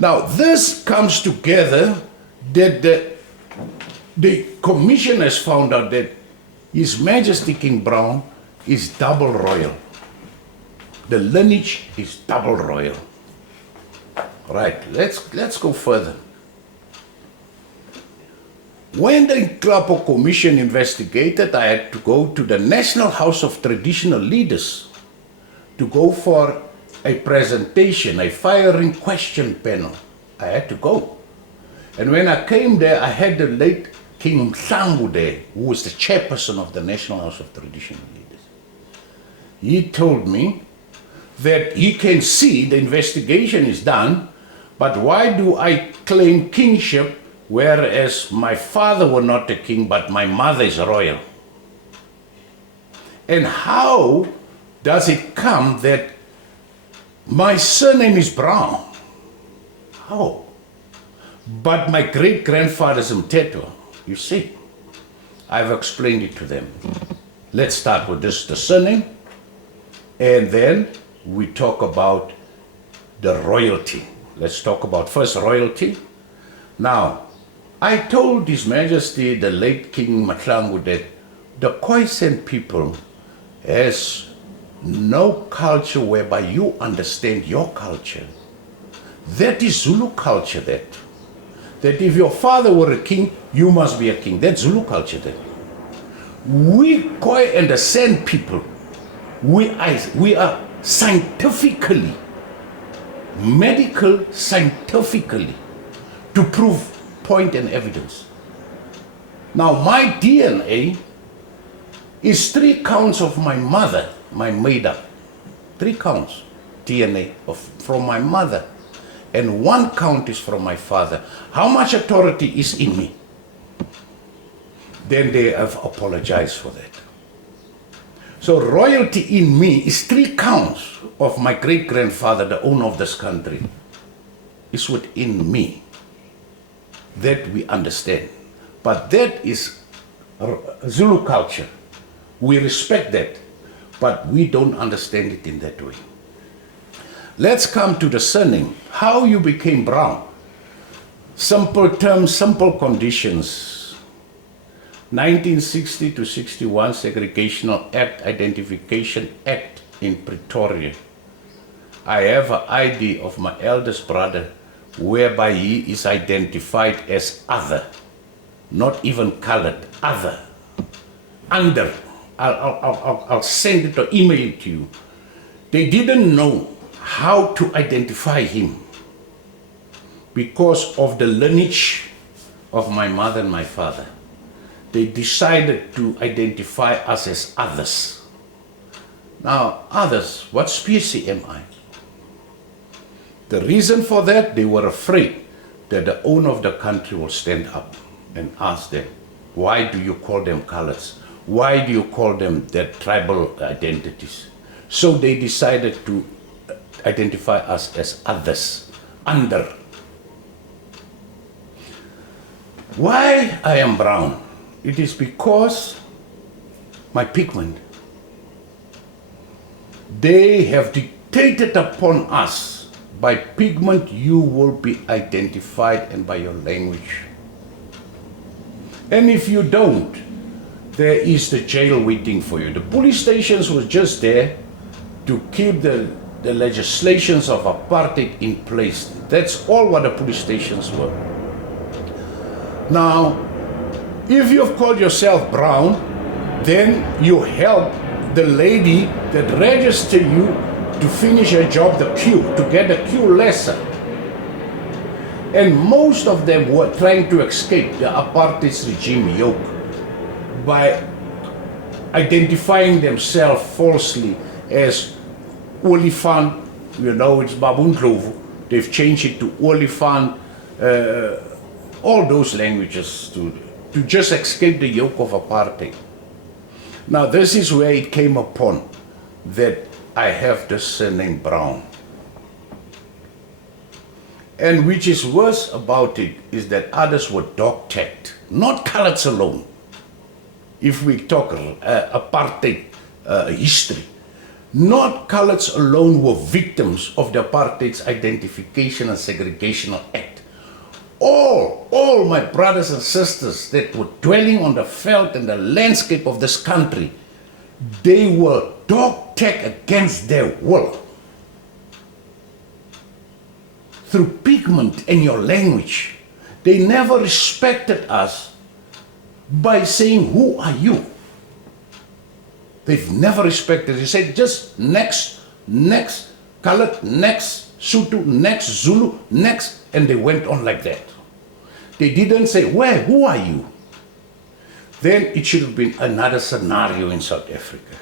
Now, this comes together that the commission has found out that His Majesty King Brown is double royal. The lineage is double royal. Right, let's go further. When the Nhlapho Commission investigated, I had to go to the National House of Traditional Leaders to go for a presentation, a firing question panel. I had to go. And when I came there, I had the late King Nhlapho there, who was the chairperson of the National House of Traditional Leaders. He told me that he can see the investigation is done, but why do I claim kingship whereas my father was not a king, but my mother is royal? And how does it come that my surname is Brown? How? But my great-grandfather is Mthethwa. You see, I've explained it to them. Let's start with this, the surname, and then we talk about the royalty. Let's talk about first royalty. Now, I told His Majesty, the late King Nhlapho, that the Khoisan people has no culture whereby you understand your culture. That is Zulu culture, that if your father were a king, you must be a king. That's Zulu culture that. We Khoi and the San people, we are scientifically, scientifically, to prove point and evidence. Now my DNA is 3 counts of my mother, my made up. 3 counts DNA from my mother, and 1 count is from my father. How much authority is in me? Then they have apologized for that. So royalty in me is 3 counts of my great-grandfather, the owner of this country, is within me. That we understand. But that is Zulu culture. We respect that, but we don't understand it in that way. Let's come to the surname. How you became Brown. Simple terms, simple conditions. 1960 to 61 Segregational Act, Identification Act in Pretoria. I have an ID of my eldest brother whereby he is identified as other, not even colored, other, under. I'll send it or email it to you. They didn't know how to identify him because of the lineage of my mother and my father. They decided to identify us as others. Now, others, what species am I? The reason for that, they were afraid that the owner of the country will stand up and ask them, why do you call them colors? Why do you call them their tribal identities? So they decided to identify us as others, under. Why I am brown? It is because my pigment. They have dictated upon us, by pigment you will be identified and by your language. And if you don't, there is the jail waiting for you. The police stations were just there to keep the legislations of apartheid in place. That's all what the police stations were. Now, if you've called yourself Brown, then you help the lady that registered you to finish her job, the queue, to get the queue lesser. And most of them were trying to escape the apartheid regime yoke by identifying themselves falsely as Olifant, you know, it's Babundlovu. They've changed it to Olifant, all those languages to just escape the yoke of apartheid. Now this is where it came upon that I have the surname Brown. And which is worse about it is that others were dog-tagged, not coloreds alone. If we talk apartheid history, Not coloureds alone were victims of the Apartheid's Identification and Segregational Act. All my brothers and sisters that were dwelling on the veld and the landscape of this country, they were dog-tagged against their will. Through pigment in your language, they never respected us by saying, who are you? They've never respected. They said just next, colored, next, Sotho, next, Zulu, next, and they went on like that. They didn't say, who are you? Then it should have been another scenario in South Africa.